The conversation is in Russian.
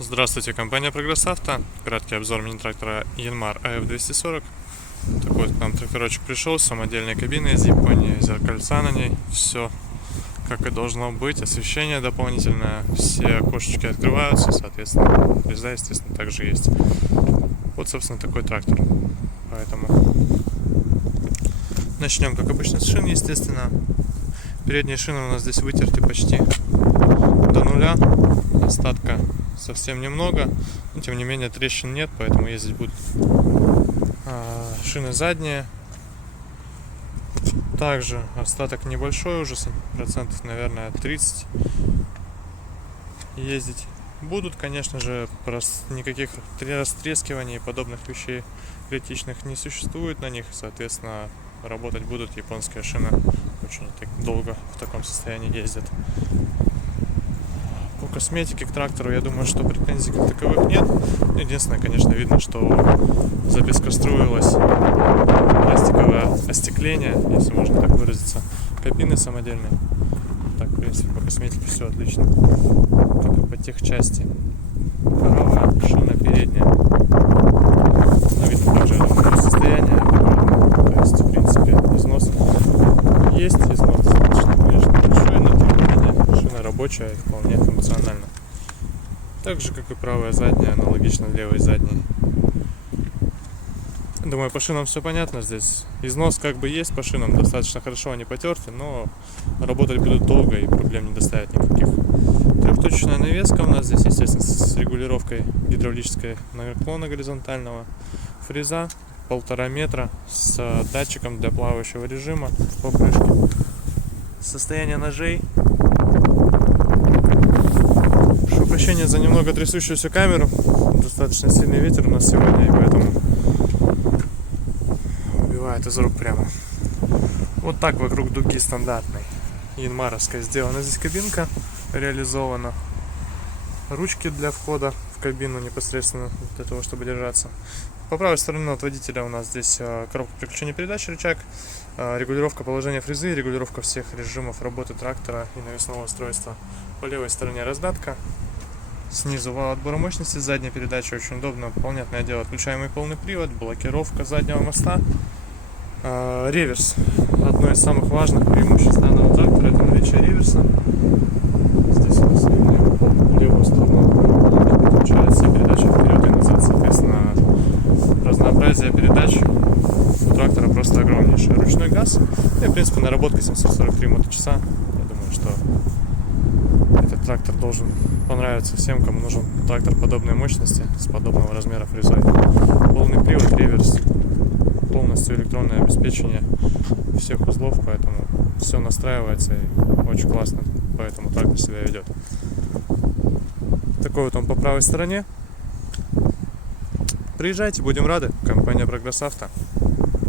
Здравствуйте, компания Прогресс Авто. Краткий обзор мини-трактора Yanmar AF240. Такой вот к нам тракторочек пришел, самодельная кабина из Японии, зеркальца на ней, все как и должно быть, освещение дополнительное, все окошечки открываются, соответственно, реза, естественно, также есть. Вот, собственно, такой трактор. Поэтому начнем, как обычно, с шин, естественно. Передние шины у нас здесь вытерты почти до нуля, остатка совсем немного, но тем не менее трещин нет, поэтому ездить будут. Шины задние также остаток небольшой, уже процентов, наверное, 30 ездить будут. Конечно же, никаких растрескиваний и подобных вещей критичных не существует на них, соответственно, работать будут. Японские шины очень долго в таком состоянии ездят. По косметике к трактору, я думаю, что претензий как таковых нет. Единственное, конечно, видно, что запескоструилось пластиковое остекление, если можно так выразиться, кабины самодельные. Так, в принципе, по косметике все отлично, как и по техчасти. Правая шина передняя, но видно также состояние, то есть, в принципе, износ есть, износ достаточно, конечно, большой, но тем не менее шина рабочая и вполне функциональна. Так же, как и правая задняя, аналогично левой задней. Думаю, по шинам все понятно. Здесь износ как бы есть по шинам, достаточно хорошо они потерты, но работать будут долго и проблем не доставит никаких. Трехточечная навеска у нас здесь, естественно, с регулировкой гидравлической наклона горизонтального. Фреза 1,5 метра с датчиком для плавающего режима по прыжке. Состояние ножей. Прошу прощения за немного трясущуюся камеру. Достаточно сильный ветер у нас сегодня, и поэтому убивает из рук прямо. Вот так вокруг дуги стандартной янмаровской сделана здесь кабинка, реализована. Ручки для входа в кабину непосредственно для того, чтобы держаться. По правой стороне от водителя у нас здесь коробка переключения передач, рычаг, регулировка положения фрезы, регулировка всех режимов работы трактора и навесного устройства. По левой стороне раздатка. Снизу вал отбора мощности, задняя передача очень удобно, понятное дело, отключаемый полный привод, блокировка заднего моста. Реверс. Одно из самых важных преимуществ данного трактора — это наличие реверса. Здесь у нас в левую сторону включается передача вперед и назад, соответственно, разнообразие передач у трактора просто огромнейшее. Ручной газ и, в принципе, наработка 743 моточаса. Я думаю, что этот трактор должен понравиться всем, кому нужен трактор подобной мощности с подобного размера фрезой. Полный привод, реверс, полностью электронное обеспечение всех узлов, поэтому все настраивается и очень классно, поэтому трактор себя ведет. Такой вот он по правой стороне. Приезжайте, будем рады. Компания Прогресс Авто.